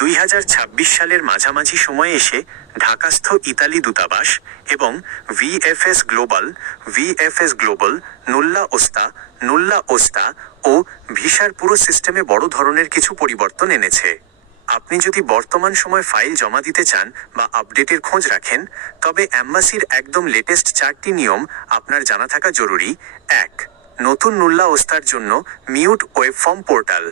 2026 সালের মাঝামাঝি সময়ে এসে ঢাকাস্থ ইতালি দূতাবাস এবং ভিএফএস গ্লোবাল নুল্লা ওস্তা ও ভিসার পুরো সিস্টেমে বড় ধরনের কিছু পরিবর্তন এনেছে। আপনি যদি বর্তমান সময় ফাইল জমা দিতে চান বা আপডেটের খোঁজ রাখেন, তবে অ্যাম্বাসির একদম লেটেস্ট 4টি নিয়ম আপনার জানা থাকা জরুরি। 1. নতুন নুল্লা ওস্তার জন্য মিউট ওয়েব ফর্ম পোর্টাল।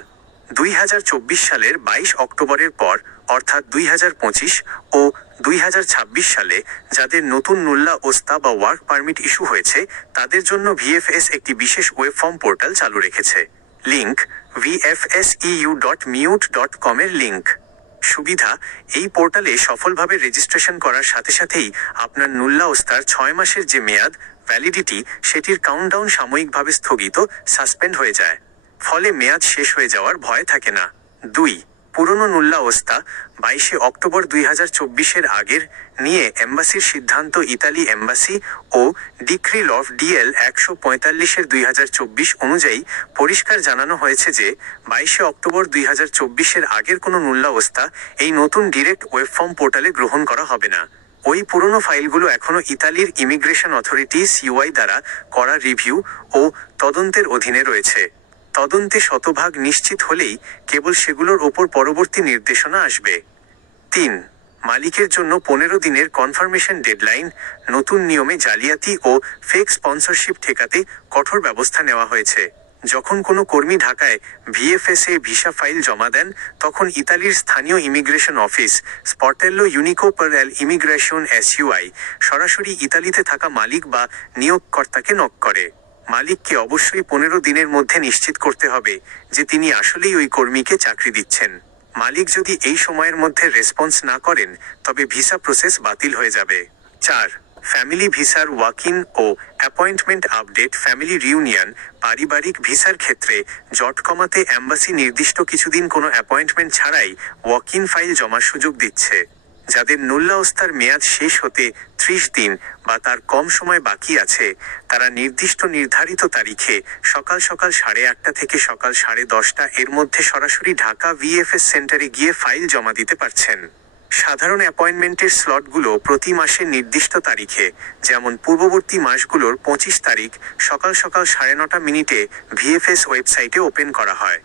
2024 সালের 22 অক্টোবরের পর অর্থাৎ 2025 ও 2026 সালে যাদের নতুন নুল্লা ওস্তা বা ওয়ার্ক পারমিট ইস্যু হয়েছে, তাদের জন্য ভিএফএস একটি বিশেষ ওয়েব ফর্ম পোর্টাল চালু রেখেছে। লিংক vfseu.mute.com এর লিংক। সুবিধা: এই পোর্টালে সফলভাবে রেজিস্ট্রেশন করার সাথে সাথেই আপনার নুল্লা ওস্তার 6 মাসের যে মেয়াদ ভ্যালিডিটি, সেটির কাউন্টডাউন সাময়িকভাবে সাসপেন্ড হয়ে যায়। ফলে মেয়াদ শেষ হয়ে যাওয়ার ভয় থাকে না। 2. পুরনো নুল্লা ওস্তা 22 অক্টোবর 2024 আগের নিয়ে এম্বাসির সিদ্ধান্ত। ইতালি এম্বাসি ও ডিক্রি অফ ডিএল 145 2024 অনুযায়ী পরিষ্কার জানানো হয়েছে যে 22 অক্টোবর 2024 আগের কোনো নুল্লা ওস্তা এই নতুন ডিরেক্ট ওয়েব ফর্ম পোর্টালে গ্রহণ করা হবে না। ওই পুরনো ফাইলগুলো এখনও ইতালির ইমিগ্রেশন অথরিটি সিওআই দ্বারা করা রিভিউ ও তদন্তের অধীনে রয়েছে। তদন্তে শতভাগ নিশ্চিত হলেই কেবল সেগুলোর ওপর পরবর্তী নির্দেশনা আসবে। 3. মালিকের জন্য 15 দিনের কনফার্মেশন ডেডলাইন। নতুন নিয়মে জালিয়াতি ও ফেক স্পন্সরশিপ ঠেকাতে কঠোর ব্যবস্থা নেওয়া হয়েছে। যখন কোনো কর্মী ঢাকায় ভিএফএসে ভিসা ফাইল জমা দেন, তখন ইতালির স্থানীয় ইমিগ্রেশন অফিস স্পর্টেল্লো ইউনিকো পার এল ইমিগ্রেশন এসইউআই সরাসরি ইতালিতে থাকা মালিক বা নিয়োগকর্তাকে নক করে। মালিককে অবশ্যই 15 দিনের মধ্যে নিশ্চিত করতে হবে যে তিনি আসলেই ওই কর্মীকে চাকরি দিচ্ছেন। মালিক যদি এই সময়ের মধ্যে রেসপন্স না করেন, তবে ভিসা প্রসেস বাতিল হয়ে যাবে। 4. ফ্যামিলি ভিসার ওয়াক-ইন ও অ্যাপয়েন্টমেন্ট আপডেট। ফ্যামিলি রিউনিয়ন পারিবারিক ভিসার ক্ষেত্রে জট কমাতে অ্যাম্বাসি নির্দিষ্ট কিছুদিন কোনো অ্যাপয়েন্টমেন্ট ছাড়াই ওয়াক-ইন ফাইল জমার সুযোগ দিচ্ছে। যাদের নুল্লা ওস্তার মেয়াদ শেষ হতে 30 দিন বা তার কম সময় বাকি আছে, তারা নির্ধারিত তারিখে সকাল 8:30 থেকে সকাল 10:30 এর মধ্যে সরাসরি ঢাকা ভিএফএস সেন্টারে গিয়ে ফাইল জমা দিতে পারছেন। সাধারণ অ্যাপয়েন্টমেন্টের স্লটগুলো প্রতি মাসের নির্দিষ্ট তারিখে, যেমন পূর্ববর্তী মাসগুলোর 25 তারিখ সকাল 9:30 ভিএফএস ওয়েবসাইটে ওপেন করা হয়।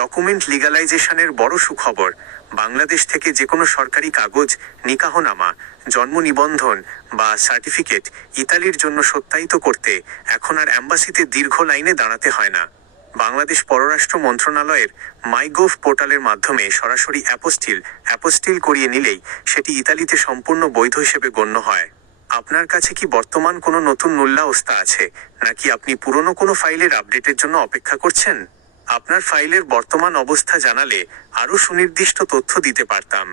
ডকুমেন্ট লিগালাইজেশনের বড় সুখবর: বাংলাদেশ থেকে যে কোনো সরকারি কাগজ, নিকাহনামা, জন্ম নিবন্ধন বা সার্টিফিকেট ইতালির জন্য সত্যায়িত করতে এখন আর অ্যাম্বাসিতে দীর্ঘ লাইনে দাঁড়াতে হয় না। বাংলাদেশ পররাষ্ট্র মন্ত্রণালয়ের মাইগভ পোর্টালের মাধ্যমে সরাসরি অ্যাপোস্টিল করিয়ে নিলেই সেটি ইতালিতে সম্পূর্ণ বৈধ হিসেবে গণ্য হয়। আপনার কাছে কি বর্তমান কোনো নতুন নুল্লা ওস্তা আছে, নাকি আপনি পুরনো কোনো ফাইলের আপডেটের জন্য অপেক্ষা করছেন? আপনার ফাইলের বর্তমান অবস্থা জানালে আরও সুনির্দিষ্ট তথ্য দিতে পারতাম।